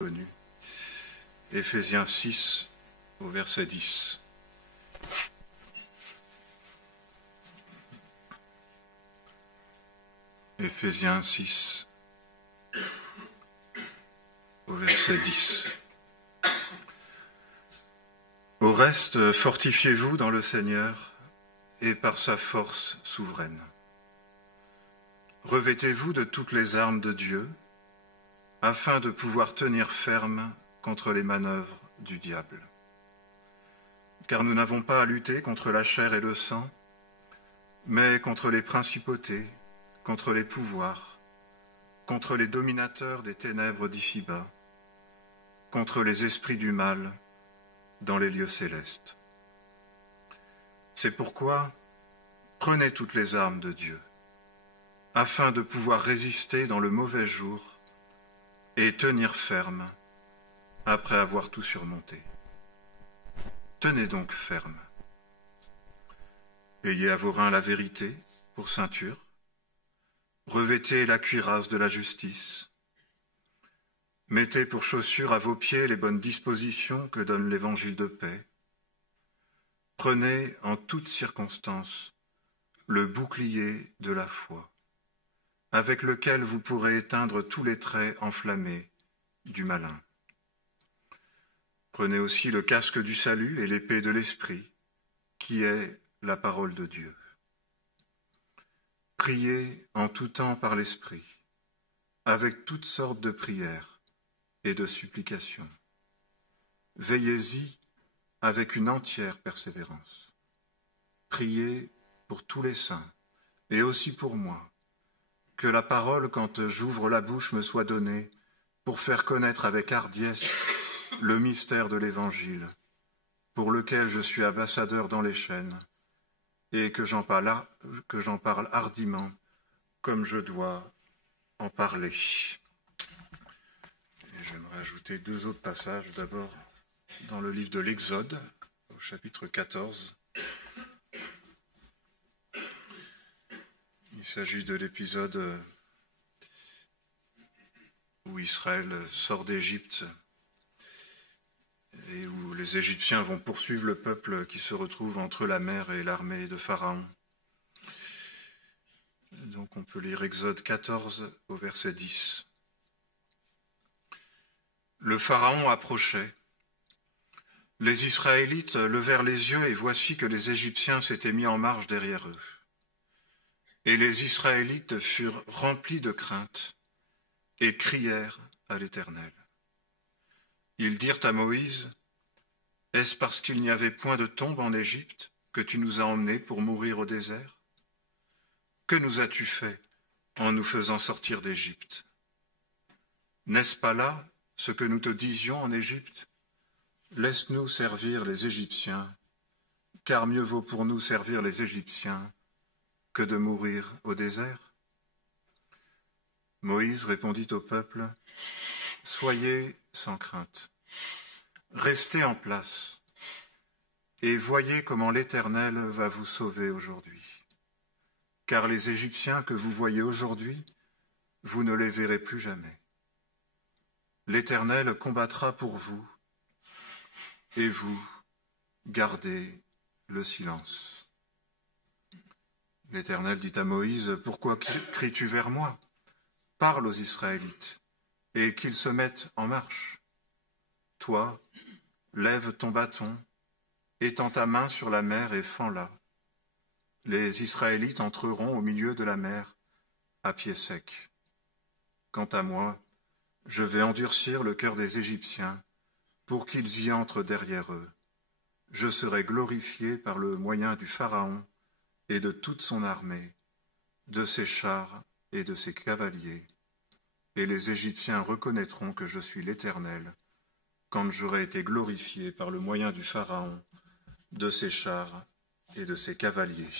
connu. Éphésiens 6 au verset 10. Éphésiens 6 au verset 10. Au reste, fortifiez-vous dans le Seigneur et par sa force souveraine. Revêtez-vous de toutes les armes de Dieu, afin de pouvoir tenir ferme contre les manœuvres du diable. Car nous n'avons pas à lutter contre la chair et le sang, mais contre les principautés, contre les pouvoirs, contre les dominateurs des ténèbres d'ici-bas, contre les esprits du mal dans les lieux célestes. C'est pourquoi prenez toutes les armes de Dieu, afin de pouvoir résister dans le mauvais jour et tenir ferme après avoir tout surmonté. Tenez donc ferme. Ayez à vos reins la vérité pour ceinture, revêtez la cuirasse de la justice, mettez pour chaussures à vos pieds les bonnes dispositions que donne l'évangile de paix, prenez en toutes circonstances le bouclier de la foi, avec lequel vous pourrez éteindre tous les traits enflammés du malin. Prenez aussi le casque du salut et l'épée de l'esprit, qui est la parole de Dieu. Priez en tout temps par l'esprit, avec toutes sortes de prières et de supplications. Veillez-y avec une entière persévérance. Priez pour tous les saints, et aussi pour moi, que la parole, quand j'ouvre la bouche, me soit donnée pour faire connaître avec hardiesse le mystère de l'Évangile, pour lequel je suis ambassadeur dans les chaînes, et que j'en parle hardiment, comme je dois en parler. Et j'aimerais ajouter deux autres passages. D'abord, dans le livre de l'Exode, au chapitre 14. Il s'agit de l'épisode où Israël sort d'Égypte et où les Égyptiens vont poursuivre le peuple qui se retrouve entre la mer et l'armée de Pharaon. Donc on peut lire Exode 14 au verset 10. Le Pharaon approchait. Les Israélites levèrent les yeux et voici que les Égyptiens s'étaient mis en marche derrière eux. Et les Israélites furent remplis de crainte et crièrent à l'Éternel. Ils dirent à Moïse, « Est-ce parce qu'il n'y avait point de tombe en Égypte que tu nous as emmenés pour mourir au désert? Que nous as-tu fait en nous faisant sortir d'Égypte? N'est-ce pas là ce que nous te disions en Égypte? Laisse-nous servir les Égyptiens, car mieux vaut pour nous servir les Égyptiens que de mourir au désert. » Moïse répondit au peuple, « Soyez sans crainte, restez en place, et voyez comment l'Éternel va vous sauver aujourd'hui. Car les Égyptiens que vous voyez aujourd'hui, vous ne les verrez plus jamais. L'Éternel combattra pour vous, et vous gardez le silence. » L'Éternel dit à Moïse, « Pourquoi cries-tu vers moi? Parle aux Israélites, et qu'ils se mettent en marche. Toi, lève ton bâton, étends ta main sur la mer et fends-la. Les Israélites entreront au milieu de la mer, à pied sec. Quant à moi, je vais endurcir le cœur des Égyptiens, pour qu'ils y entrent derrière eux. Je serai glorifié par le moyen du Pharaon et de toute son armée, de ses chars et de ses cavaliers. Et les Égyptiens reconnaîtront que je suis l'Éternel, quand j'aurai été glorifié par le moyen du Pharaon, de ses chars et de ses cavaliers. »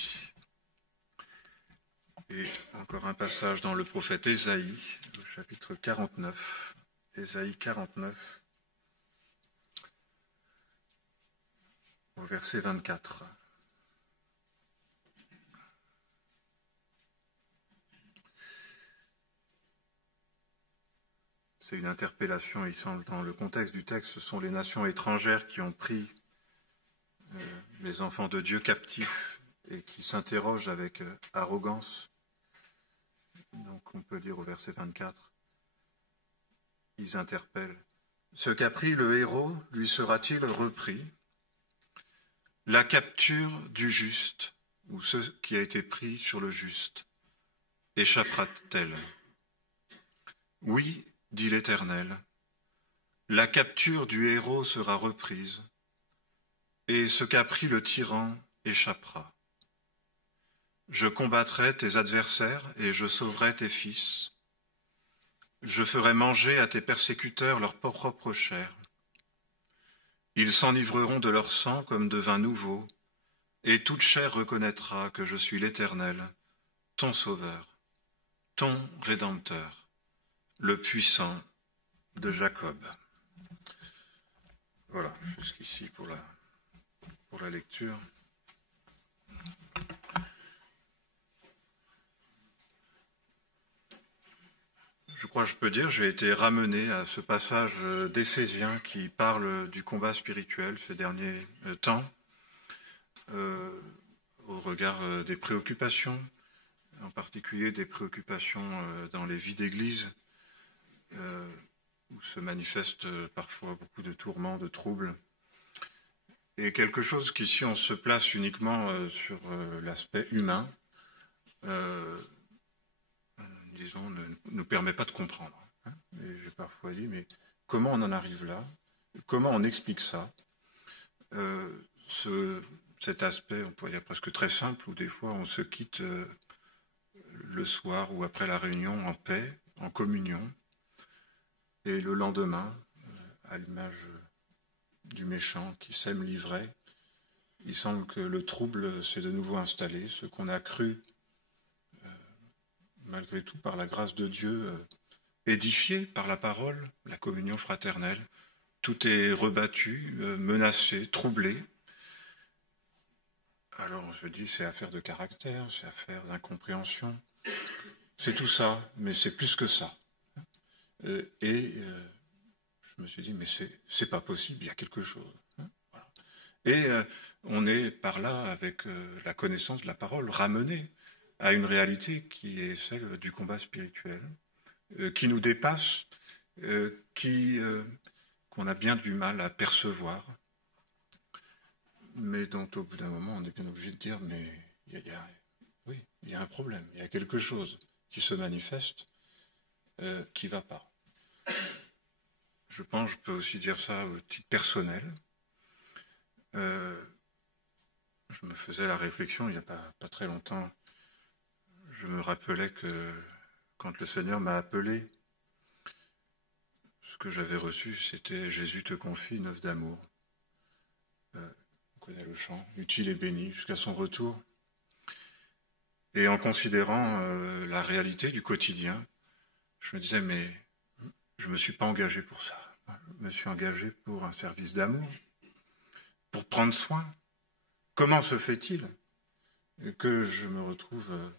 Et encore un passage dans le prophète Ésaïe, au chapitre 49, Ésaïe 49, au verset 24. c'est une interpellation, il semble, dans le contexte du texte, ce sont les nations étrangères qui ont pris les enfants de Dieu captifs et qui s'interrogent avec arrogance. Donc on peut dire au verset 24, ils interpellent. Ce qu'a pris le héros, lui sera-t-il repris? La capture du juste, ou ce qui a été pris sur le juste, échappera-t-elle? Oui, dit l'Éternel, la capture du héros sera reprise, et ce qu'a pris le tyran échappera. Je combattrai tes adversaires et je sauverai tes fils. Je ferai manger à tes persécuteurs leur propre chair. Ils s'enivreront de leur sang comme de vin nouveau, et toute chair reconnaîtra que je suis l'Éternel, ton Sauveur, ton Rédempteur, le puissant de Jacob. Voilà, jusqu'ici pour la lecture. Je crois que je peux dire, j'ai été ramené à ce passage d'Éphésiens qui parle du combat spirituel ces derniers temps, au regard des préoccupations, en particulier des préoccupations dans les vies d'église, où se manifestent parfois beaucoup de tourments, de troubles. Et quelque chose qui, si on se place uniquement sur l'aspect humain, disons, ne nous permet pas de comprendre. Et j'ai parfois dit, mais comment on en arrive là? Comment on explique ça? Cet aspect, on pourrait dire presque très simple, où des fois on se quitte le soir ou après la réunion en paix, en communion, et le lendemain, à l'image du méchant qui sème l'ivraie, il semble que le trouble s'est de nouveau installé, ce qu'on a cru malgré tout, par la grâce de Dieu, édifié par la parole, la communion fraternelle, tout est rebattu, menacé, troublé. Alors on se dit, c'est affaire de caractère, c'est affaire d'incompréhension. C'est tout ça, mais c'est plus que ça. Je me suis dit, mais c'est pas possible, il y a quelque chose. Voilà. Et on est par là, avec la connaissance de la parole, ramené à une réalité qui est celle du combat spirituel, qui nous dépasse, qu'on a bien du mal à percevoir, mais dont au bout d'un moment on est bien obligé de dire, mais il y a un problème, il y a quelque chose qui se manifeste, qui ne va pas. Je pense, je peux aussi dire ça au titre personnel. Je me faisais la réflexion il n'y a pas très longtemps. Je me rappelais que quand le Seigneur m'a appelé, ce que j'avais reçu, c'était « Jésus te confie une œuvre d'amour ». On connaît le chant, utile et béni jusqu'à son retour. Et en considérant la réalité du quotidien, je me disais, mais je ne me suis pas engagé pour ça. Je me suis engagé pour un service d'amour, pour prendre soin. Comment se fait-il que je me retrouve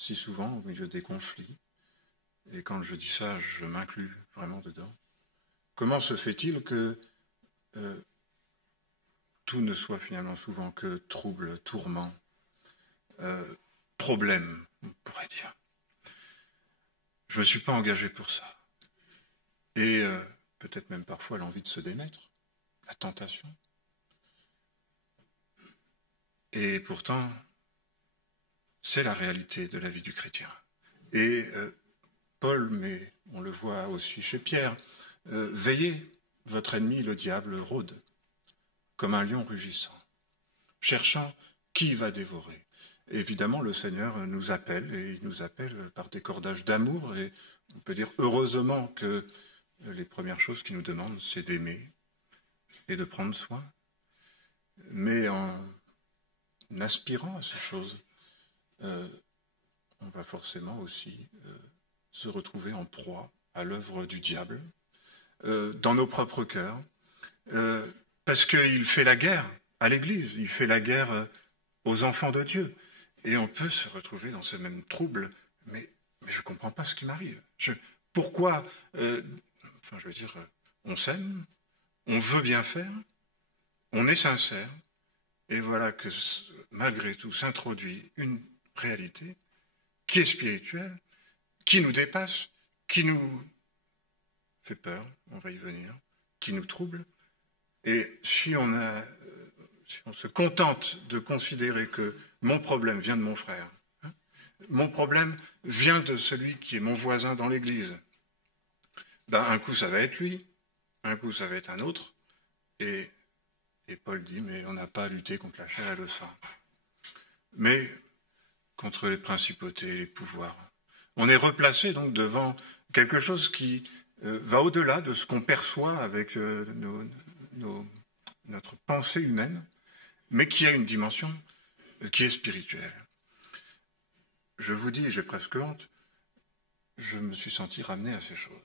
si souvent au milieu des conflits? Et quand je dis ça, je m'inclus vraiment dedans. Comment se fait-il que tout ne soit finalement souvent que trouble, tourment, problème, on pourrait dire. Je ne me suis pas engagé pour ça. Et peut-être même parfois l'envie de se démettre, la tentation. Et pourtant, c'est la réalité de la vie du chrétien. Et Paul, mais on le voit aussi chez Pierre, veillez, votre ennemi, le diable, rôde, comme un lion rugissant, cherchant qui va dévorer. Et évidemment, le Seigneur nous appelle, et il nous appelle par des cordages d'amour, et on peut dire heureusement que les premières choses qu'il nous demande, c'est d'aimer et de prendre soin. Mais en aspirant à ces choses, on va forcément aussi se retrouver en proie à l'œuvre du diable, dans nos propres cœurs, parce qu'il fait la guerre à l'Église, il fait la guerre aux enfants de Dieu. Et on peut se retrouver dans ce même trouble, mais je ne comprends pas ce qui m'arrive. pourquoi, enfin, je veux dire, on s'aime, on veut bien faire, on est sincère, et voilà que malgré tout s'introduit une réalité qui est spirituelle, qui nous dépasse, qui nous fait peur, on va y venir, qui nous trouble. Et si on se contente de considérer que mon problème vient de mon frère, mon problème vient de celui qui est mon voisin dans l'église, ben un coup ça va être lui, un coup ça va être un autre, et Paul dit, mais on n'a pas à lutter contre la chair et le sang, mais contre les principautés et les pouvoirs. On est replacé donc devant quelque chose qui va au-delà de ce qu'on perçoit avec notre pensée humaine, mais qui a une dimension qui est spirituelle. Je vous dis, j'ai presque honte, je me suis senti ramené à ces choses.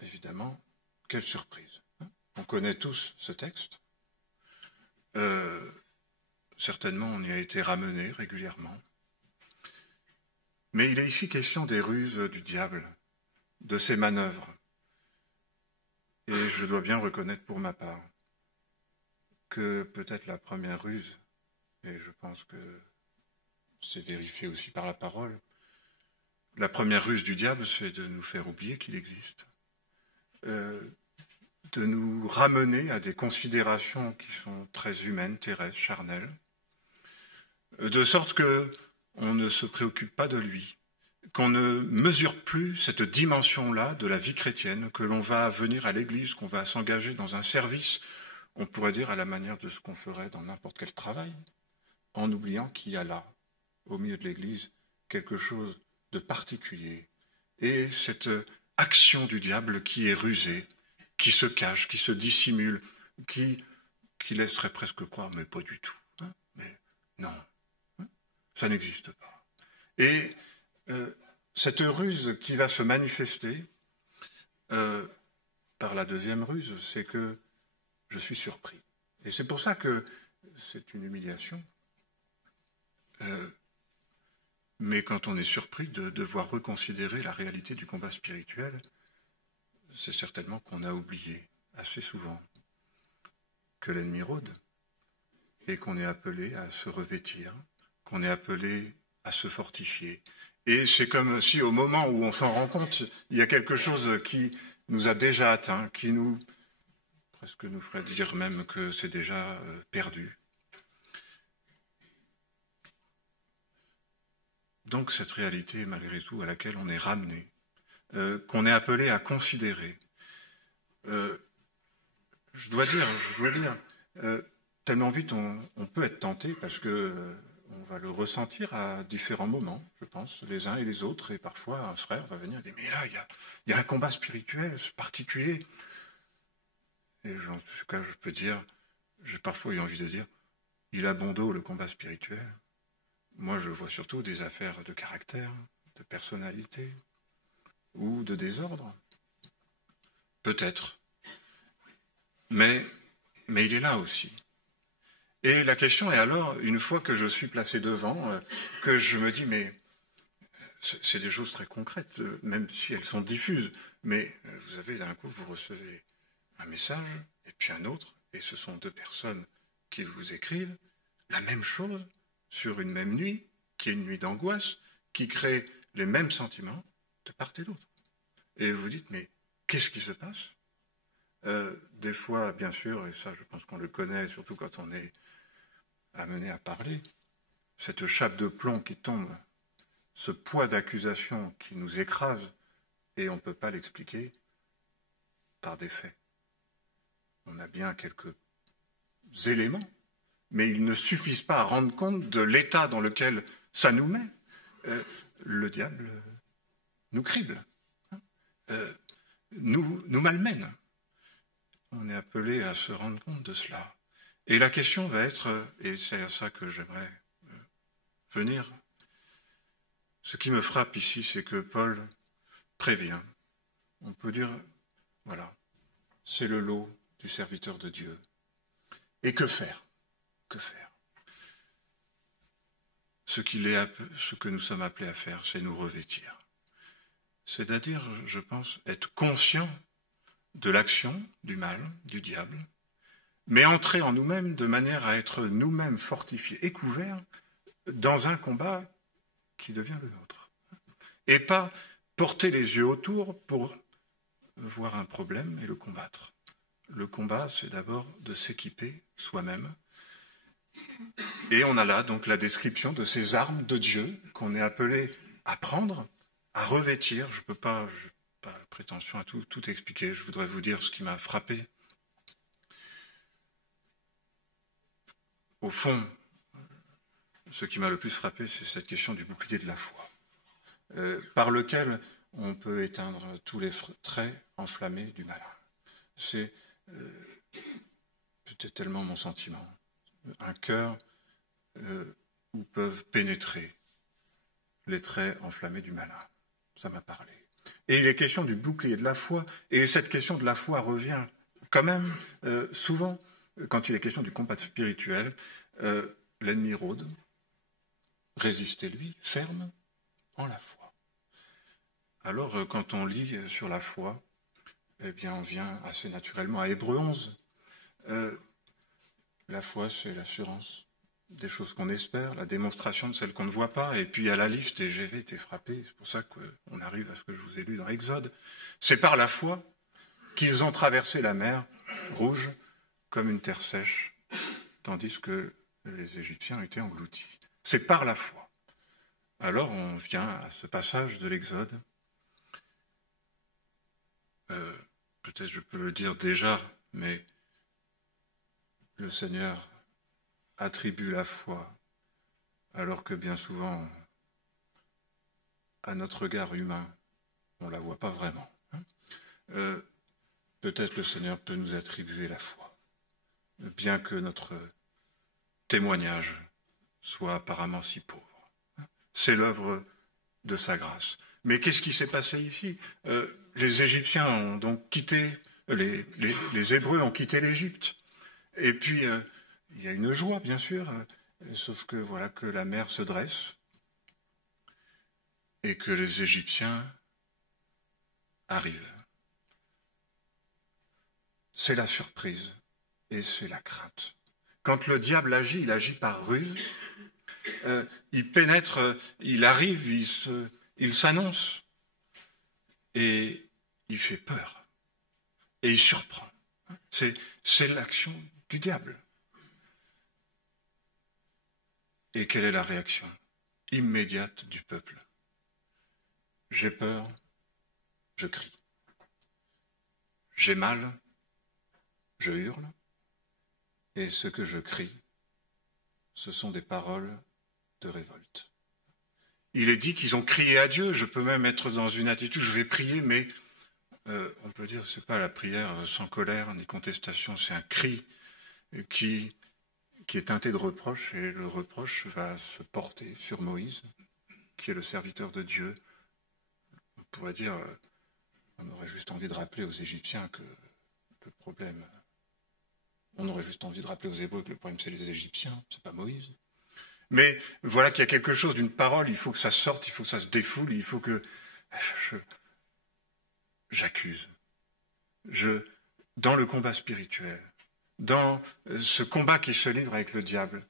Évidemment, quelle surprise. On connaît tous ce texte. Certainement, on y a été ramené régulièrement. Mais il est ici question des ruses du diable, de ses manœuvres. Et je dois bien reconnaître pour ma part que peut-être la première ruse, et je pense que c'est vérifié aussi par la parole, la première ruse du diable, c'est de nous faire oublier qu'il existe, de nous ramener à des considérations qui sont très humaines, terrestres, charnelles, de sorte qu'on ne se préoccupe pas de lui, qu'on ne mesure plus cette dimension-là de la vie chrétienne, que l'on va venir à l'église, qu'on va s'engager dans un service, on pourrait dire à la manière de ce qu'on ferait dans n'importe quel travail, en oubliant qu'il y a là, au milieu de l'église, quelque chose de particulier. Et cette action du diable qui est rusée, qui se cache, qui se dissimule, qui laisserait presque croire, mais pas du tout. Hein, mais non, hein, ça n'existe pas. Et cette ruse qui va se manifester par la deuxième ruse, c'est que je suis surpris. Et c'est pour ça que c'est une humiliation. Mais quand on est surpris de devoir reconsidérer la réalité du combat spirituel, c'est certainement qu'on a oublié assez souvent que l'ennemi rôde et qu'on est appelé à se revêtir, qu'on est appelé à se fortifier. Et c'est comme si au moment où on s'en rend compte, il y a quelque chose qui nous a déjà atteint, qui presque nous ferait dire même que c'est déjà perdu. Donc cette réalité, malgré tout, à laquelle on est ramené, qu'on est appelé à considérer. Je dois dire, tellement vite on peut être tenté parce que on va le ressentir à différents moments, je pense, les uns et les autres, et parfois un frère va venir et dire mais là il y a un combat spirituel particulier. Et en tout cas je peux dire, j'ai parfois eu envie de dire, il a bon dos le combat spirituel. Moi je vois surtout des affaires de caractère, de personnalité ou de désordre. Peut-être. Mais il est là aussi. Et la question est alors, une fois que je suis placé devant, que je me dis, mais c'est des choses très concrètes, même si elles sont diffuses. Mais vous avez d'un coup, vous recevez un message, et puis un autre, et ce sont deux personnes qui vous écrivent la même chose sur une même nuit, qui est une nuit d'angoisse, qui crée les mêmes sentiments de part et d'autre. Et vous dites, mais qu'est-ce qui se passe ? Des fois, bien sûr, et ça je pense qu'on le connaît, surtout quand on est amené à parler, cette chape de plomb qui tombe, ce poids d'accusation qui nous écrase, et on ne peut pas l'expliquer par des faits. On a bien quelques éléments, mais ils ne suffisent pas à rendre compte de l'état dans lequel ça nous met. Le diable nous crible, nous malmène. On est appelé à se rendre compte de cela. Et la question va être, et c'est à ça que j'aimerais venir, ce qui me frappe ici, c'est que Paul prévient. On peut dire, voilà, c'est le lot du serviteur de Dieu. Et que faire ? Que faire ? Ce que nous sommes appelés à faire, c'est nous revêtir. c'est-à-dire, je pense, être conscient de l'action du mal, du diable, mais entrer en nous-mêmes de manière à être nous-mêmes fortifiés et couverts dans un combat qui devient le nôtre. Et pas porter les yeux autour pour voir un problème et le combattre. Le combat, c'est d'abord de s'équiper soi-même. Et on a là donc la description de ces armes de Dieu qu'on est appelé à prendre, à revêtir. Je n'ai pas la prétention à tout expliquer. Je voudrais vous dire ce qui m'a frappé. Au fond, ce qui m'a le plus frappé, c'est cette question du bouclier de la foi, par lequel on peut éteindre tous les traits enflammés du malin. C'était tellement mon sentiment. Un cœur où peuvent pénétrer les traits enflammés du malin. Ça m'a parlé. Et il est question du bouclier de la foi, et cette question de la foi revient quand même souvent, quand il est question du combat spirituel, l'ennemi rôde, résistez-lui, ferme en la foi. Alors, quand on lit sur la foi, eh bien, on vient assez naturellement à Hébreux 11. La foi, c'est l'assurance des choses qu'on espère, la démonstration de celles qu'on ne voit pas, et puis il y a la liste, et j'ai été frappé, c'est pour ça qu'on arrive à ce que je vous ai lu dans Exode. C'est par la foi qu'ils ont traversé la mer Rouge comme une terre sèche, tandis que les Égyptiens étaient engloutis. C'est par la foi. Alors on vient à ce passage de l'Exode. Peut-être je peux le dire déjà, mais le Seigneur attribue la foi, alors que bien souvent, à notre regard humain, on ne la voit pas vraiment. Peut-être le Seigneur peut nous attribuer la foi, bien que notre témoignage soit apparemment si pauvre. C'est l'œuvre de sa grâce. Mais qu'est-ce qui s'est passé ici? Les Égyptiens ont donc quitté, les Hébreux ont quitté l'Égypte. Et puis, il y a une joie, bien sûr, sauf que voilà que la mer se dresse et que les Égyptiens arrivent. C'est la surprise et c'est la crainte. Quand le diable agit, il agit par ruse. Il pénètre, il arrive, il s'annonce et il fait peur et il surprend. C'est l'action du diable. Et quelle est la réaction immédiate du peuple? J'ai peur, je crie. J'ai mal, je hurle. Et ce que je crie, ce sont des paroles de révolte. Il est dit qu'ils ont crié à Dieu. Je peux même être dans une attitude, je vais prier, mais on peut dire que ce n'est pas la prière sans colère ni contestation, c'est un cri qui est teinté de reproche, et le reproche va se porter sur Moïse, qui est le serviteur de Dieu. On pourrait dire, on aurait juste envie de rappeler aux Égyptiens que le problème, on aurait juste envie de rappeler aux Hébreux que le problème c'est les Égyptiens, c'est pas Moïse. Mais voilà qu'il y a quelque chose d'une parole, il faut que ça sorte, il faut que ça se défoule, il faut que j'accuse. Dans le combat spirituel, dans ce combat qui se livre avec le diable,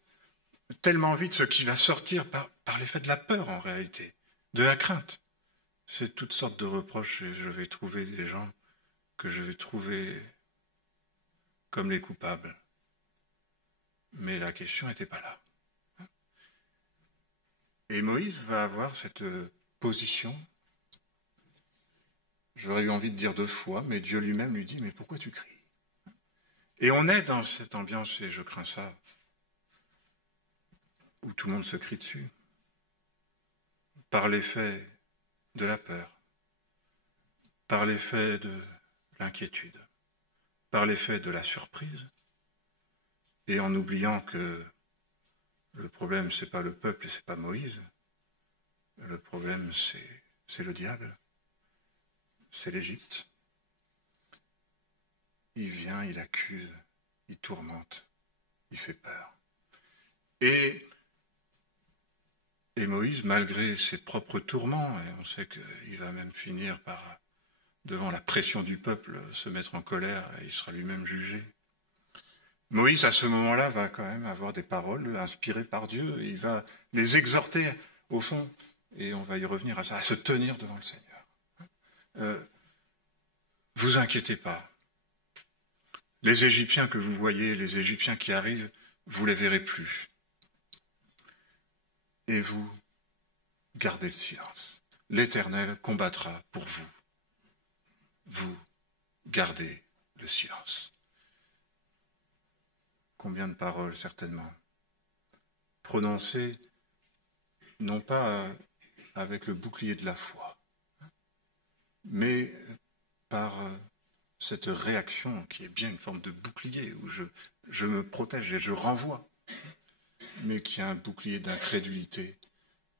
tellement vite ce qui va sortir par l'effet de la peur en réalité, de la crainte. C'est toutes sortes de reproches et je vais trouver des gens que je vais trouver comme les coupables. Mais la question n'était pas là. Et Moïse va avoir cette position. J'aurais eu envie de dire 2 fois, mais Dieu lui-même lui dit, mais pourquoi tu cries? Et on est dans cette ambiance, et je crains ça, où tout le monde se crie dessus, par l'effet de la peur, par l'effet de l'inquiétude, par l'effet de la surprise, et en oubliant que le problème, ce n'est pas le peuple et ce n'est pas Moïse, le problème, c'est le diable, c'est l'Égypte. Il vient, il accuse, il tourmente, il fait peur. Et Et Moïse, malgré ses propres tourments, et on sait qu'il va même finir par, devant la pression du peuple, se mettre en colère et il sera lui-même jugé. Moïse, à ce moment-là, va quand même avoir des paroles inspirées par Dieu. Et il va les exhorter, au fond, et on va y revenir à ça, à se tenir devant le Seigneur. Vous inquiétez pas. Les Égyptiens que vous voyez, les Égyptiens qui arrivent, vous les verrez plus. Et vous, gardez le silence. L'Éternel combattra pour vous. Vous, gardez le silence. Combien de paroles, certainement, prononcées non pas avec le bouclier de la foi, mais par cette réaction qui est bien une forme de bouclier, où je me protège et je renvoie, mais qui est un bouclier d'incrédulité,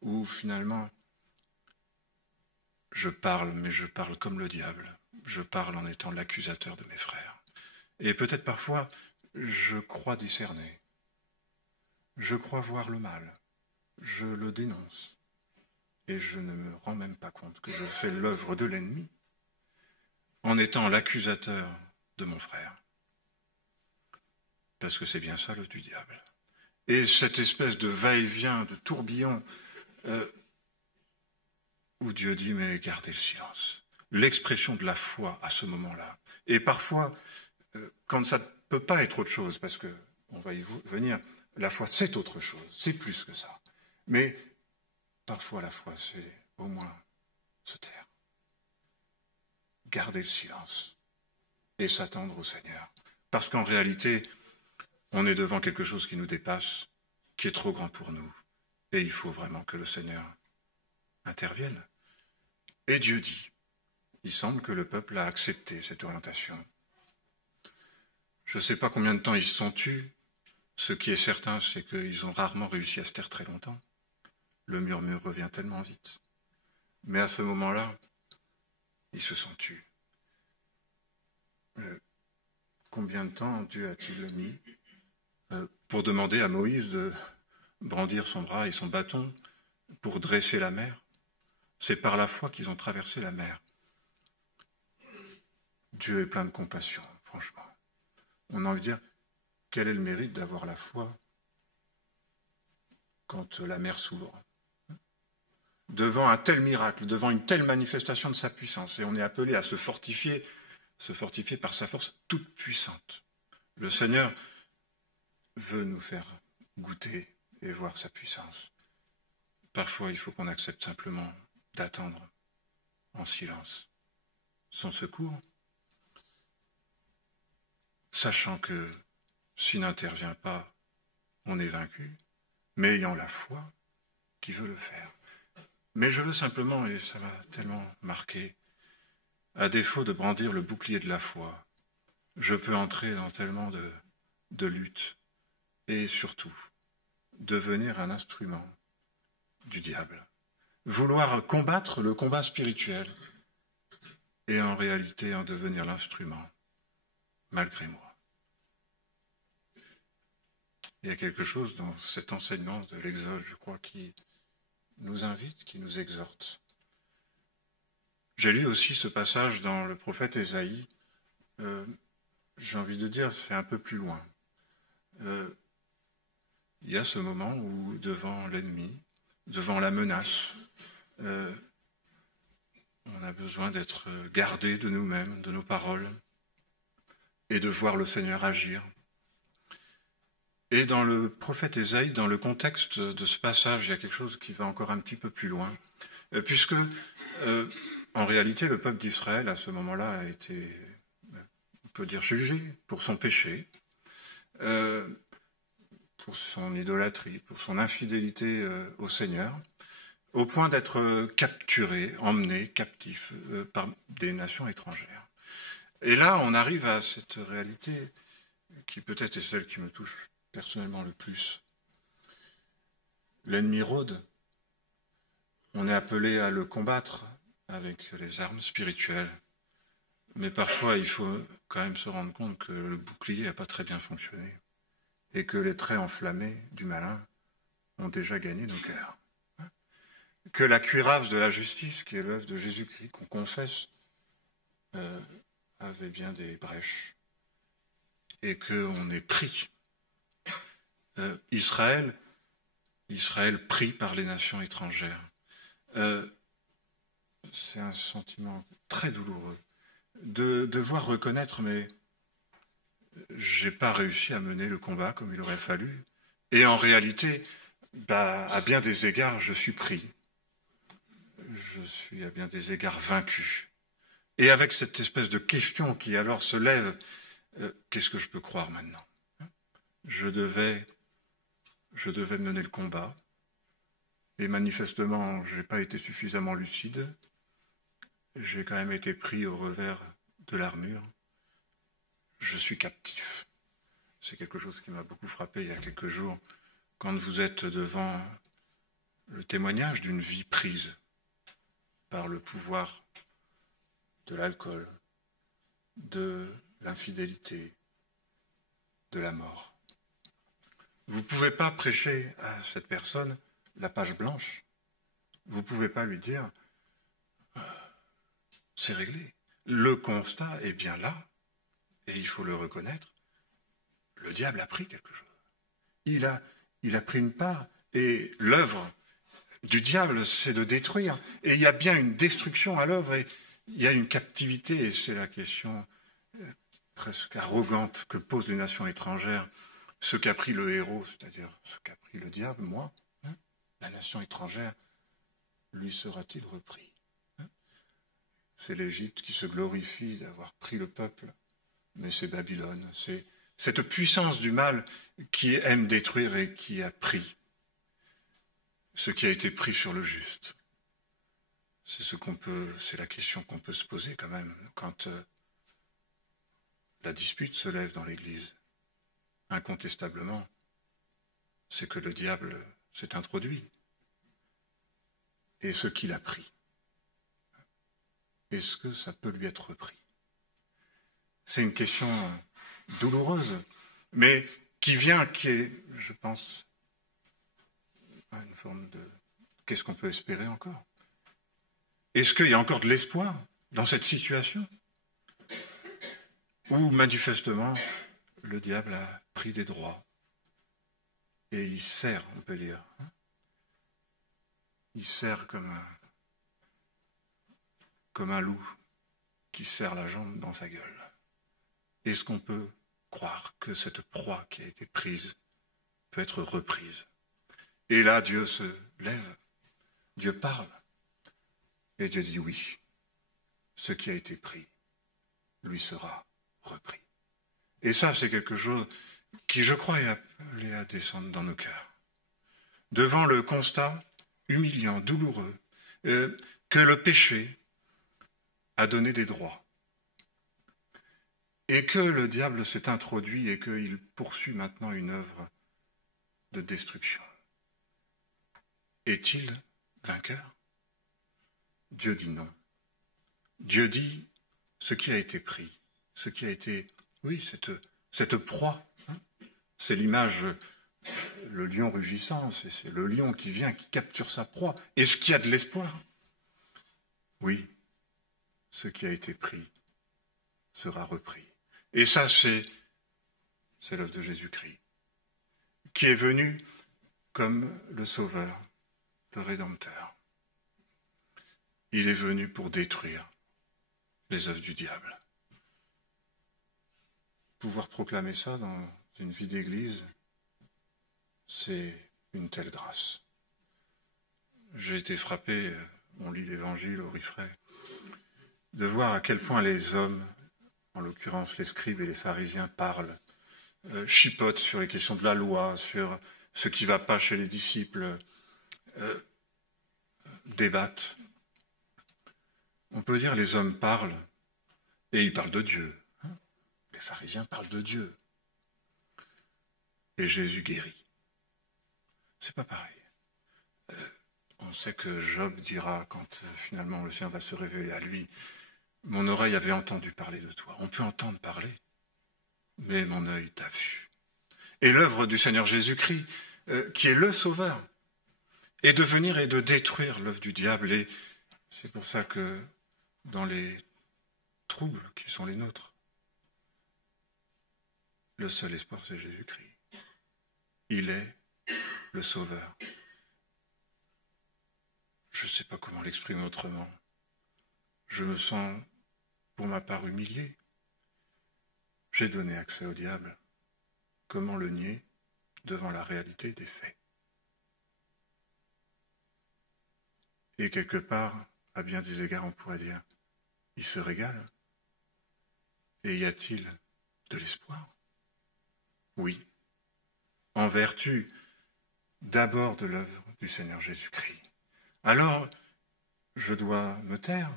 où finalement je parle, mais je parle comme le diable, je parle en étant l'accusateur de mes frères. Et peut-être parfois, je crois discerner, je crois voir le mal, je le dénonce, et je ne me rends même pas compte que je fais l'œuvre de l'ennemi, en étant l'accusateur de mon frère. Parce que c'est bien ça l'œuvre du diable. Et cette espèce de va-et-vient, de tourbillon, où Dieu dit, mais gardez le silence. L'expression de la foi à ce moment-là. Et parfois, quand ça ne peut pas être autre chose, parce que, on va y venir, la foi c'est autre chose, c'est plus que ça. Mais parfois la foi c'est au moins se taire. Garder le silence et s'attendre au Seigneur. Parce qu'en réalité, on est devant quelque chose qui nous dépasse, qui est trop grand pour nous. Et il faut vraiment que le Seigneur intervienne. Et Dieu dit, il semble que le peuple a accepté cette orientation. Je ne sais pas combien de temps ils se sont tus. Ce qui est certain, c'est qu'ils ont rarement réussi à se taire très longtemps. Le murmure revient tellement vite. Mais à ce moment-là, ils se sont tus. Combien de temps Dieu a-t-il mis pour demander à Moïse de brandir son bras et son bâton pour dresser la mer? C'est par la foi qu'ils ont traversé la mer. Dieu est plein de compassion, franchement. On a envie de dire, quel est le mérite d'avoir la foi quand la mer s'ouvre? Devant un tel miracle, devant une telle manifestation de sa puissance, et on est appelé à se fortifier par sa force toute puissante. Le Seigneur veut nous faire goûter et voir sa puissance. Parfois, il faut qu'on accepte simplement d'attendre en silence son secours, sachant que s'il n'intervient pas, on est vaincu, mais ayant la foi qui veut le faire. Mais je veux simplement, et ça m'a tellement marqué, à défaut de brandir le bouclier de la foi, je peux entrer dans tellement de luttes et surtout devenir un instrument du diable. Vouloir combattre le combat spirituel et en réalité en devenir l'instrument, malgré moi. Il y a quelque chose dans cet enseignement de l'Exode, je crois, qui nous invite, qui nous exhorte. J'ai lu aussi ce passage dans le prophète Ésaïe. J'ai envie de dire, c'est un peu plus loin. Il y a ce moment où, devant l'ennemi, devant la menace, on a besoin d'être gardé de nous-mêmes, de nos paroles, et de voir le Seigneur agir. Et dans le prophète Ésaïe, dans le contexte de ce passage, il y a quelque chose qui va encore un petit peu plus loin, puisque en réalité, le peuple d'Israël, à ce moment-là, a été, on peut dire, jugé pour son péché, pour son idolâtrie, pour son infidélité au Seigneur, au point d'être capturé, emmené, captif par des nations étrangères. Et là, on arrive à cette réalité qui peut-être est celle qui me touche personnellement le plus. L'ennemi rôde. On est appelé à le combattre avec les armes spirituelles. Mais parfois, il faut quand même se rendre compte que le bouclier n'a pas très bien fonctionné et que les traits enflammés du malin ont déjà gagné nos cœurs. que la cuirasse de la justice, qui est l'œuvre de Jésus-Christ, qu'on confesse, avait bien des brèches, et qu'on est pris. Israël pris par les nations étrangères. C'est un sentiment très douloureux de devoir reconnaître, mais j'ai pas réussi à mener le combat comme il aurait fallu. Et en réalité, à bien des égards, je suis pris. Je suis à bien des égards vaincu. Et avec cette espèce de question qui alors se lève, qu'est-ce que je peux croire maintenant ? Je devais mener le combat. Et manifestement, je n'ai pas été suffisamment lucide. J'ai quand même été pris au revers de l'armure. Je suis captif. C'est quelque chose qui m'a beaucoup frappé il y a quelques jours, quand vous êtes devant le témoignage d'une vie prise par le pouvoir de l'alcool, de l'infidélité, de la mort. Vous ne pouvez pas prêcher à cette personne la page blanche. Vous ne pouvez pas lui dire c'est réglé. Le constat est bien là, et il faut le reconnaître. Le diable a pris quelque chose. Il a pris une part, et l'œuvre du diable, c'est de détruire. Et il y a bien une destruction à l'œuvre, et il y a une captivité, et c'est la question presque arrogante que posent les nations étrangères. Ce qu'a pris le héros, c'est-à-dire ce qu'a pris le diable, moi, la nation étrangère, lui sera-t-il repris ? C'est l'Égypte qui se glorifie d'avoir pris le peuple, mais c'est Babylone, c'est cette puissance du mal qui aime détruire et qui a pris ce qui a été pris sur le juste. C'est la question qu'on peut se poser quand même quand la dispute se lève dans l'Église. Incontestablement, c'est que le diable s'est introduit. Et ce qu'il a pris, est-ce que ça peut lui être repris ? C'est une question douloureuse, mais qui est, je pense, une forme de... Qu'est-ce qu'on peut espérer encore ? Est-ce qu'il y a encore de l'espoir dans cette situation ? Où, manifestement, le diable a pris des droits et il sert, on peut dire. Il sert comme un loup qui serre la jambe dans sa gueule. Est-ce qu'on peut croire que cette proie qui a été prise peut être reprise ? Et là, Dieu se lève, Dieu parle, et Dieu dit oui, ce qui a été pris lui sera repris. Et ça, c'est quelque chose qui, je crois, est appelé à descendre dans nos cœurs. Devant le constat humiliant, douloureux, que le péché a donné des droits, et que le diable s'est introduit et qu'il poursuit maintenant une œuvre de destruction. Est-il vainqueur ? Dieu dit non. Dieu dit ce qui a été pris, ce qui a été, oui, cette proie, c'est l'image, le lion rugissant, c'est le lion qui vient, qui capture sa proie. Est-ce qu'il y a de l'espoir ? Oui, ce qui a été pris sera repris. Et ça, c'est l'œuvre de Jésus-Christ, qui est venu comme le Sauveur, le Rédempteur. Il est venu pour détruire les œuvres du diable. Pouvoir proclamer ça dans une vie d'église, c'est une telle grâce. J'ai été frappé, on lit l'Évangile au Riffray, de voir à quel point les hommes, en l'occurrence les scribes et les pharisiens, parlent, chipotent sur les questions de la loi, sur ce qui ne va pas chez les disciples, débattent. On peut dire les hommes parlent, et ils parlent de Dieu. Les pharisiens parlent de Dieu. Et Jésus guérit. C'est pas pareil. On sait que Job dira, quand finalement le Seigneur va se révéler à lui, mon oreille avait entendu parler de toi. On peut entendre parler, mais mon œil t'a vu. Et l'œuvre du Seigneur Jésus-Christ, qui est le Sauveur, et de venir et de détruire l'œuvre du diable. Et c'est pour ça que dans les troubles qui sont les nôtres, le seul espoir, c'est Jésus-Christ. Il est le Sauveur. Je ne sais pas comment l'exprimer autrement. Je me sens, pour ma part, humilié. J'ai donné accès au diable. Comment le nier devant la réalité des faits? Et quelque part, à bien des égards, on pourrait dire, il se régale. Et y a-t-il de l'espoir? Oui, en vertu d'abord de l'œuvre du Seigneur Jésus-Christ. Alors, je dois me taire,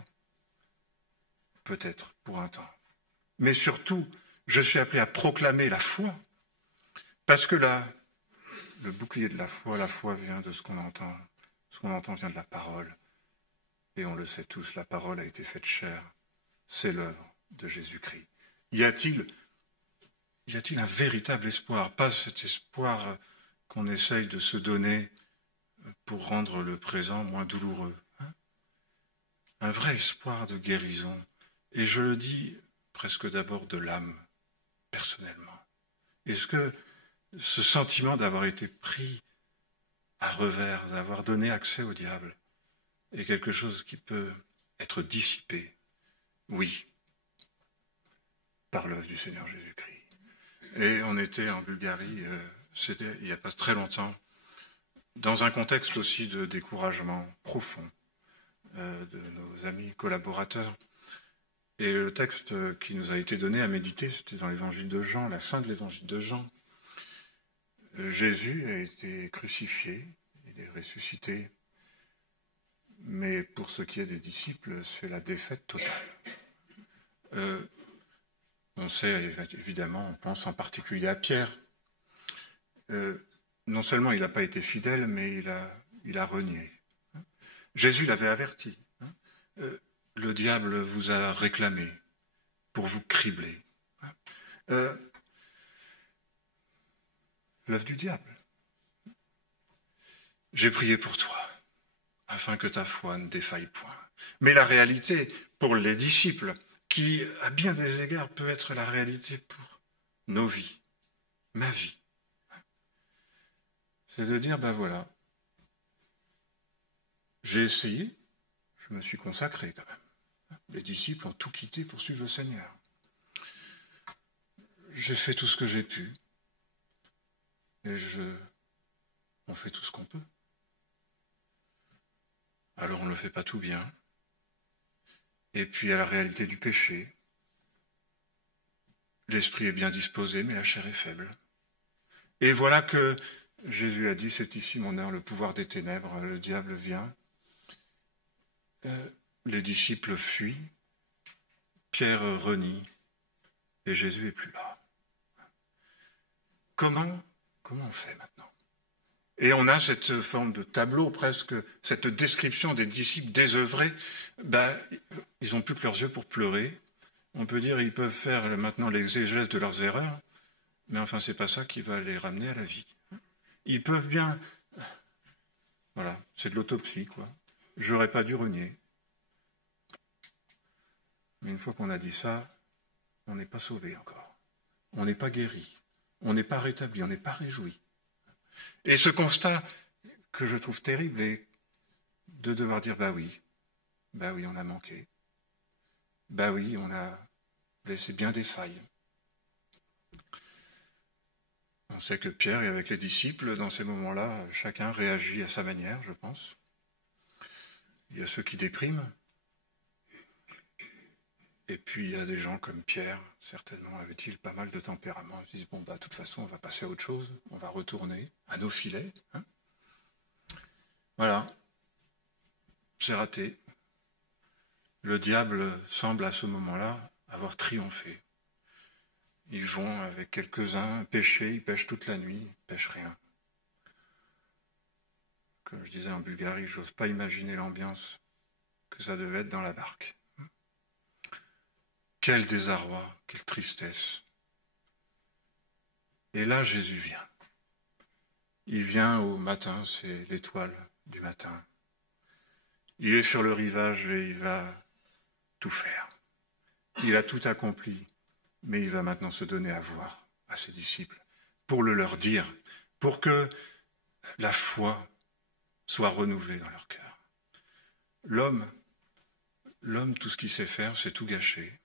peut-être pour un temps. Mais surtout, je suis appelé à proclamer la foi, parce que là, le bouclier de la foi vient de ce qu'on entend. Ce qu'on entend vient de la parole. Et on le sait tous, la parole a été faite chair. C'est l'œuvre de Jésus-Christ. Y a-t-il un véritable espoir? Pas cet espoir qu'on essaye de se donner pour rendre le présent moins douloureux. Un vrai espoir de guérison. Et je le dis presque d'abord de l'âme, personnellement. Est-ce que ce sentiment d'avoir été pris à revers, d'avoir donné accès au diable, est quelque chose qui peut être dissipé? Oui, par l'œuvre du Seigneur Jésus-Christ. Et on était en Bulgarie, c'était il n'y a pas très longtemps, dans un contexte aussi de découragement profond de nos amis collaborateurs. Et le texte qui nous a été donné à méditer, c'était dans l'évangile de Jean, la fin de l'évangile de Jean. Jésus a été crucifié, il est ressuscité, mais pour ce qui est des disciples, c'est la défaite totale. On sait évidemment, on pense en particulier à Pierre. Non seulement il n'a pas été fidèle, mais il a renié. Jésus l'avait averti. Le diable vous a réclamé pour vous cribler. L'œuvre du diable. J'ai prié pour toi, afin que ta foi ne défaille point. Mais la réalité, pour les disciples, qui, à bien des égards, peut être la réalité pour nos vies, ma vie, c'est de dire, ben voilà, j'ai essayé, je me suis consacré quand même. Les disciples ont tout quitté pour suivre le Seigneur. J'ai fait tout ce que j'ai pu, et on fait tout ce qu'on peut. Alors on ne le fait pas tout bien. Et puis à la réalité du péché, l'esprit est bien disposé, mais la chair est faible. Et voilà que Jésus a dit, c'est ici mon heure, le pouvoir des ténèbres, le diable vient. Les disciples fuient, Pierre renie, et Jésus n'est plus là. Comment on fait maintenant? Et on a cette forme de tableau presque, cette description des disciples désœuvrés. Ils n'ont plus que leurs yeux pour pleurer. On peut dire qu'ils peuvent faire maintenant l'exégèse de leurs erreurs, mais enfin, c'est pas ça qui va les ramener à la vie. Ils peuvent bien... Voilà, c'est de l'autopsie, quoi. J'aurais pas dû renier. Mais une fois qu'on a dit ça, on n'est pas sauvé encore. On n'est pas guéri. On n'est pas rétabli. On n'est pas réjoui. Et ce constat que je trouve terrible est de devoir dire, bah oui, on a manqué. Bah oui, on a laissé bien des failles. On sait que Pierre, et avec les disciples, dans ces moments-là, chacun réagit à sa manière, je pense. Il y a ceux qui dépriment. Et puis il y a des gens comme Pierre, certainement avait-il pas mal de tempérament. Ils disent, de toute façon, on va passer à autre chose, on va retourner à nos filets. Voilà, c'est raté. Le diable semble à ce moment-là avoir triomphé. Ils vont avec quelques-uns pêcher, ils pêchent toute la nuit, ils pêchent rien. Comme je disais en Bulgarie, j'ose pas imaginer l'ambiance que ça devait être dans la barque. Quel désarroi, quelle tristesse. Et là, Jésus vient. Il vient au matin, c'est l'étoile du matin. Il est sur le rivage et il va tout faire. Il a tout accompli, mais il va maintenant se donner à voir à ses disciples pour le leur dire, pour que la foi soit renouvelée dans leur cœur. L'homme, tout ce qu'il sait faire, c'est tout gâcher,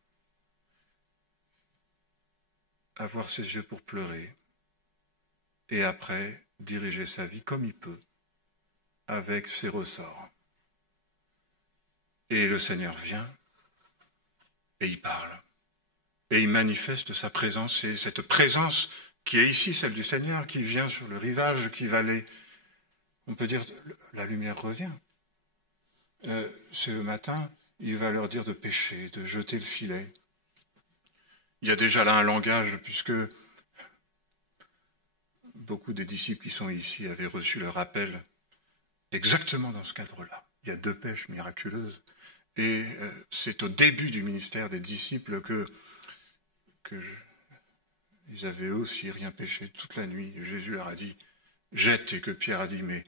avoir ses yeux pour pleurer, et après diriger sa vie comme il peut, avec ses ressorts. Et le Seigneur vient, et il parle, et il manifeste sa présence, et cette présence qui est ici, celle du Seigneur, qui vient sur le rivage, qui va aller, on peut dire, la lumière revient. C'est le matin, il va leur dire de pêcher, de jeter le filet. Il y a déjà là un langage, puisque beaucoup des disciples qui sont ici avaient reçu leur appel exactement dans ce cadre-là. Il y a 2 pêches miraculeuses, et c'est au début du ministère des disciples ils avaient aussi rien pêché toute la nuit. Jésus leur a dit, jette, et que Pierre a dit, mais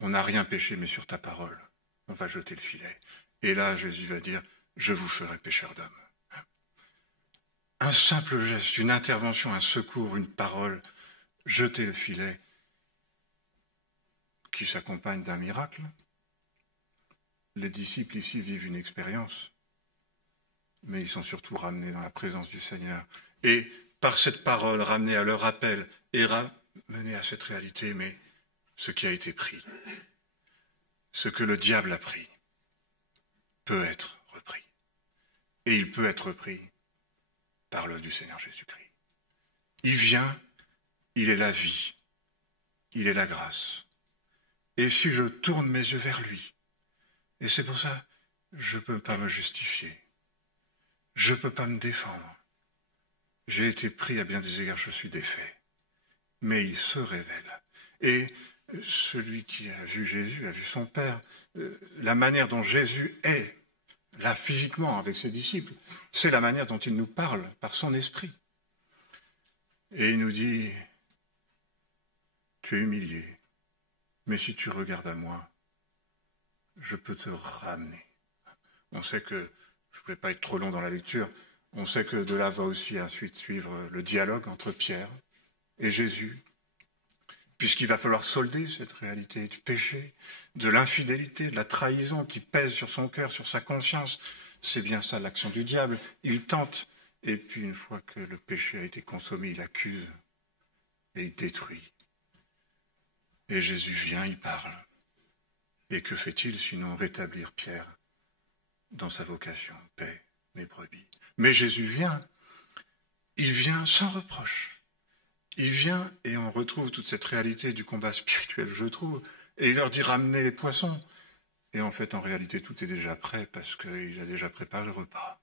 on n'a rien pêché, mais sur ta parole, on va jeter le filet. Et là, Jésus va dire, je vous ferai pêcheurs d'hommes. Un simple geste, une intervention, un secours, une parole, jeter le filet, qui s'accompagne d'un miracle. Les disciples ici vivent une expérience, mais ils sont surtout ramenés dans la présence du Seigneur. Et par cette parole, ramenés à leur appel et ramenés à cette réalité, mais ce qui a été pris, ce que le diable a pris, peut être repris. Et il peut être repris par l'œuvre du Seigneur Jésus-Christ. Il vient, il est la vie, il est la grâce. Et si je tourne mes yeux vers lui, et c'est pour ça, je ne peux pas me justifier, je ne peux pas me défendre. J'ai été pris à bien des égards, je suis défait. Mais il se révèle. Et celui qui a vu Jésus, a vu son Père, la manière dont Jésus est, là physiquement avec ses disciples, c'est la manière dont il nous parle par son esprit. Et il nous dit, tu es humilié, mais si tu regardes à moi, je peux te ramener. On sait que, je ne vais pas être trop long dans la lecture, on sait que de là va aussi ensuite suivre le dialogue entre Pierre et Jésus, puisqu'il va falloir solder cette réalité du péché, de l'infidélité, de la trahison qui pèse sur son cœur, sur sa conscience. C'est bien ça l'action du diable. Il tente, et puis une fois que le péché a été consommé, il accuse et il détruit. Et Jésus vient, il parle. Et que fait-il sinon rétablir Pierre dans sa vocation, paix, mes brebis. Mais Jésus vient, il vient sans reproche. Il vient et on retrouve toute cette réalité du combat spirituel, je trouve, et il leur dit ramenez les poissons. Et en fait, en réalité, tout est déjà prêt parce qu'il a déjà préparé le repas.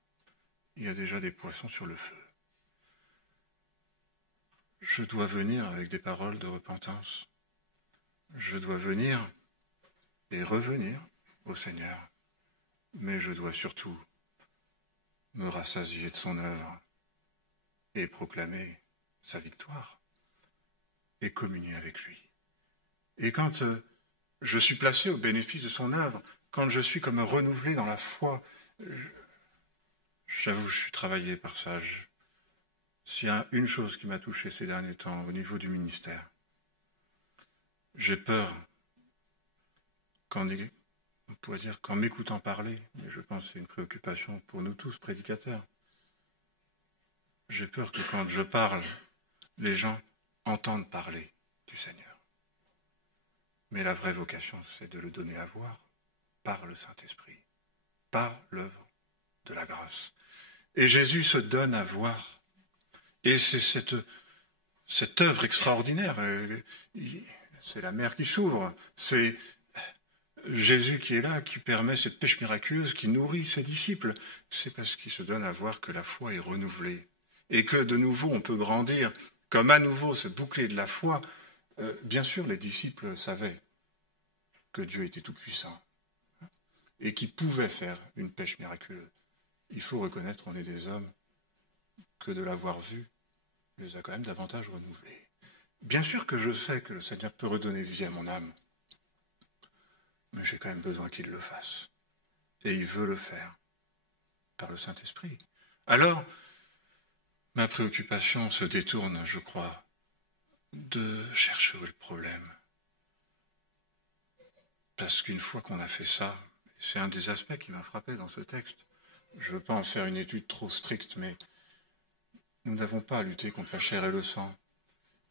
Il y a déjà des poissons sur le feu. Je dois venir avec des paroles de repentance. Je dois venir et revenir au Seigneur. Mais je dois surtout me rassasier de son œuvre et proclamer sa victoire et communier avec lui. Et quand je suis placé au bénéfice de son œuvre, quand je suis comme renouvelé dans la foi, j'avoue, je suis travaillé par ça. S'il y a une chose qui m'a touché ces derniers temps au niveau du ministère, j'ai peur on pourrait dire qu'en m'écoutant parler, mais je pense que c'est une préoccupation pour nous tous, prédicateurs, j'ai peur que quand je parle, les gens entendent parler du Seigneur. Mais la vraie vocation, c'est de le donner à voir par le Saint-Esprit, par l'œuvre de la grâce. Et Jésus se donne à voir. Et c'est cette œuvre extraordinaire. C'est la mer qui s'ouvre, c'est Jésus qui est là, qui permet cette pêche miraculeuse, qui nourrit ses disciples. C'est parce qu'il se donne à voir que la foi est renouvelée et que de nouveau on peut grandir, comme à nouveau ce bouclier de la foi. Bien sûr, les disciples savaient que Dieu était tout-puissant et qu'il pouvait faire une pêche miraculeuse. Il faut reconnaître, on est des hommes, que de l'avoir vu les a quand même davantage renouvelés. Bien sûr que je sais que le Seigneur peut redonner vie à mon âme. mais j'ai quand même besoin qu'il le fasse. Et il veut le faire par le Saint-Esprit. Alors, ma préoccupation se détourne, je crois, de chercher où est le problème. Parce qu'une fois qu'on a fait ça, c'est un des aspects qui m'a frappé dans ce texte. Je ne veux pas en faire une étude trop stricte, mais nous n'avons pas à lutter contre la chair et le sang,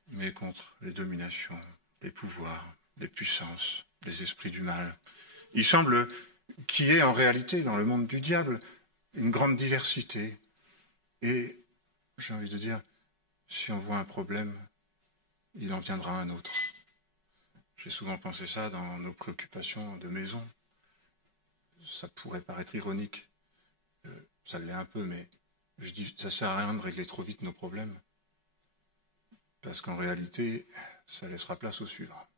mais contre les dominations, les pouvoirs, les puissances, les esprits du mal. Il semble qu'il y ait en réalité dans le monde du diable une grande diversité. Et j'ai envie de dire, si on voit un problème, il en viendra un autre. J'ai souvent pensé ça dans nos préoccupations de maison. Ça pourrait paraître ironique, ça l'est un peu, mais je dis, ça ne sert à rien de régler trop vite nos problèmes, parce qu'en réalité, ça laissera place au suivant.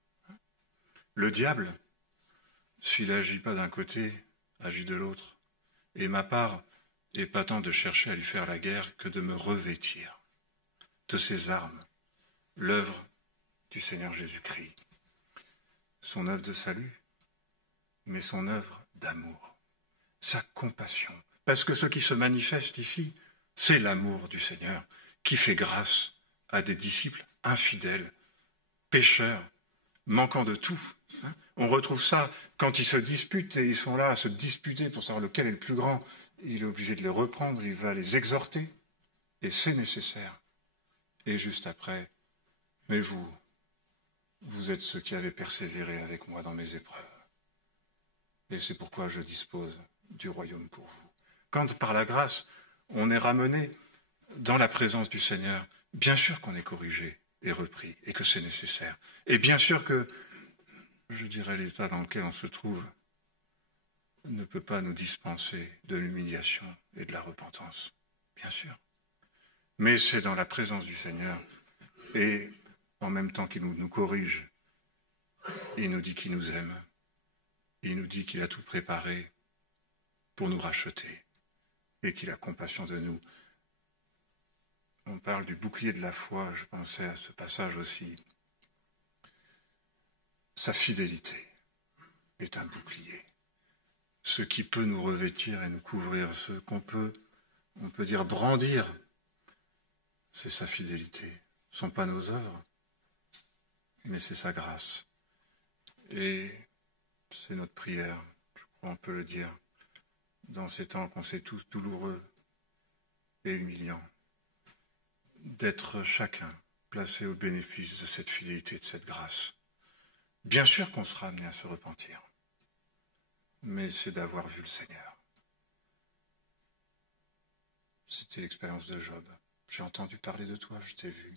Le diable, s'il n'agit pas d'un côté, agit de l'autre. Et ma part n'est pas tant de chercher à lui faire la guerre que de me revêtir de ses armes, l'œuvre du Seigneur Jésus-Christ, son œuvre de salut, mais son œuvre d'amour, sa compassion. Parce que ce qui se manifeste ici, c'est l'amour du Seigneur qui fait grâce à des disciples infidèles, pécheurs, manquant de tout. On retrouve ça quand ils se disputent et ils sont là à se disputer pour savoir lequel est le plus grand. Il est obligé de les reprendre, il va les exhorter et c'est nécessaire. Et juste après, mais vous êtes ceux qui avez persévéré avec moi dans mes épreuves. Et c'est pourquoi je dispose du royaume pour vous. Quand par la grâce, on est ramené dans la présence du Seigneur, bien sûr qu'on est corrigé et repris et que c'est nécessaire. Et bien sûr que, je dirais, l'état dans lequel on se trouve ne peut pas nous dispenser de l'humiliation et de la repentance, bien sûr. Mais c'est dans la présence du Seigneur et en même temps qu'il nous corrige, il nous dit qu'il nous aime, il nous dit qu'il a tout préparé pour nous racheter et qu'il a compassion de nous. On parle du bouclier de la foi, je pensais à ce passage aussi. Sa fidélité est un bouclier. Ce qui peut nous revêtir et nous couvrir, ce qu'on peut, on peut dire brandir, c'est sa fidélité. Ce ne sont pas nos œuvres, mais c'est sa grâce. Et c'est notre prière, je crois on peut le dire, dans ces temps qu'on sait tous douloureux et humiliants, d'être chacun placé au bénéfice de cette fidélité, de cette grâce. Bien sûr qu'on sera amené à se repentir, mais c'est d'avoir vu le Seigneur. C'était l'expérience de Job. J'ai entendu parler de toi, je t'ai vu.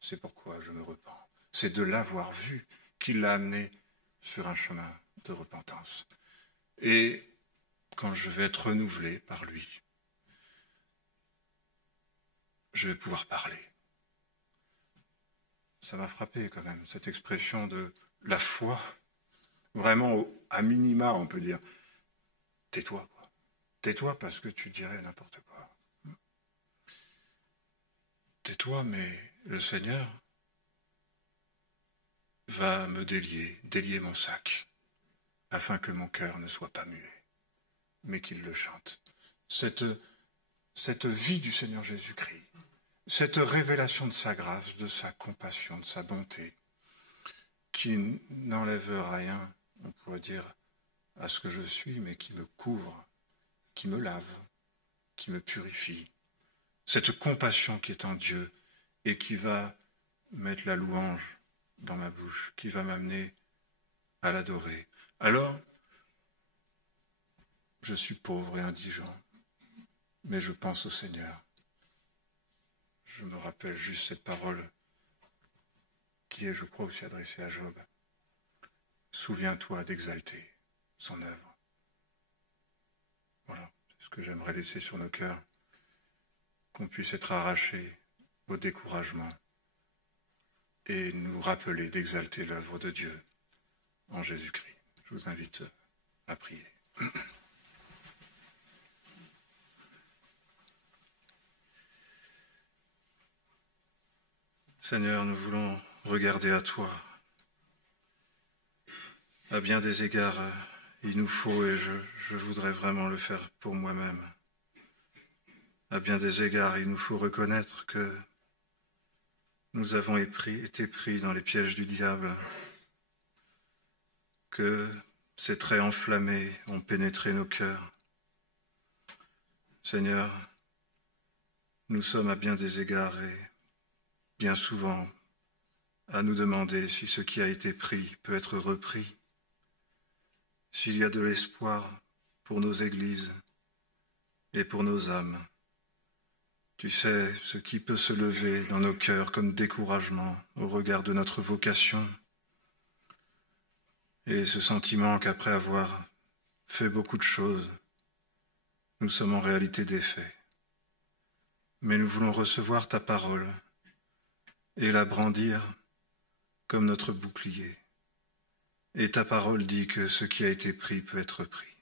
C'est pourquoi je me repens. C'est de l'avoir vu qui l'a amené sur un chemin de repentance. Et quand je vais être renouvelé par lui, je vais pouvoir parler. Ça m'a frappé quand même, cette expression de la foi, vraiment à minima, on peut dire, tais-toi, quoi. Tais-toi parce que tu dirais n'importe quoi. Tais-toi, mais le Seigneur va me délier mon sac, afin que mon cœur ne soit pas muet, mais qu'il le chante. Cette vie du Seigneur Jésus-Christ, cette révélation de sa grâce, de sa compassion, de sa bonté, qui n'enlève rien, on pourrait dire, à ce que je suis, mais qui me couvre, qui me lave, qui me purifie. Cette compassion qui est en Dieu et qui va mettre la louange dans ma bouche, qui va m'amener à l'adorer. Alors, je suis pauvre et indigent, mais je pense au Seigneur. Je me rappelle juste cette parole qui est, je crois, aussi adressée à Job. Souviens-toi d'exalter son œuvre. Voilà, c'est ce que j'aimerais laisser sur nos cœurs, qu'on puisse être arrachés au découragement et nous rappeler d'exalter l'œuvre de Dieu en Jésus-Christ. Je vous invite à prier. Seigneur, nous voulons regarder à toi. À bien des égards, il nous faut, et je voudrais vraiment le faire pour moi-même, à bien des égards, il nous faut reconnaître que nous avons été pris dans les pièges du diable, que ces traits enflammés ont pénétré nos cœurs. Seigneur, nous sommes à bien des égards et bien souvent à nous demander si ce qui a été pris peut être repris, s'il y a de l'espoir pour nos églises et pour nos âmes. Tu sais ce qui peut se lever dans nos cœurs comme découragement au regard de notre vocation et ce sentiment qu'après avoir fait beaucoup de choses, nous sommes en réalité défaits. Mais nous voulons recevoir ta parole et la brandir comme notre bouclier. Et ta parole dit que ce qui a été pris peut être pris.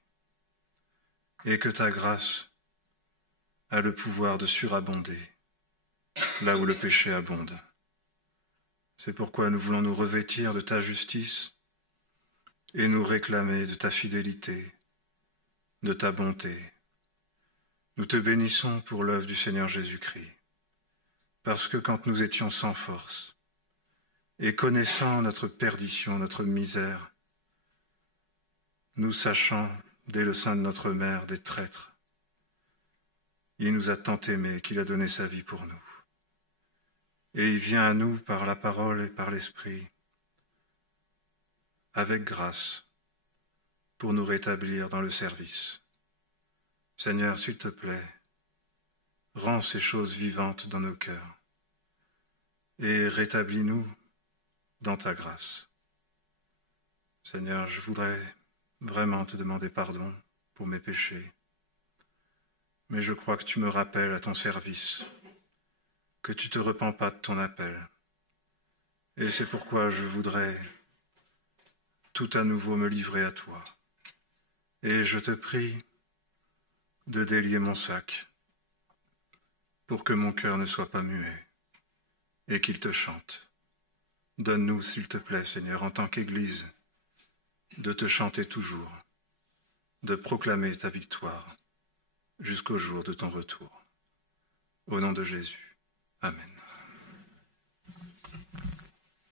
Et que ta grâce a le pouvoir de surabonder là où le péché abonde. C'est pourquoi nous voulons nous revêtir de ta justice et nous réclamer de ta fidélité, de ta bonté. Nous te bénissons pour l'œuvre du Seigneur Jésus-Christ, parce que quand nous étions sans force et connaissant notre perdition, notre misère, nous sachant dès le sein de notre mère des traîtres, il nous a tant aimés qu'il a donné sa vie pour nous. Et il vient à nous par la parole et par l'Esprit, avec grâce, pour nous rétablir dans le service. Seigneur, s'il te plaît, rends ces choses vivantes dans nos cœurs et rétablis-nous dans ta grâce. Seigneur, je voudrais vraiment te demander pardon pour mes péchés, mais je crois que tu me rappelles à ton service, que tu ne te repens pas de ton appel. Et c'est pourquoi je voudrais tout à nouveau me livrer à toi. Et je te prie de délier mon sac pour que mon cœur ne soit pas muet et qu'il te chante. Donne-nous, s'il te plaît, Seigneur, en tant qu'Église, de te chanter toujours, de proclamer ta victoire jusqu'au jour de ton retour. Au nom de Jésus. Amen.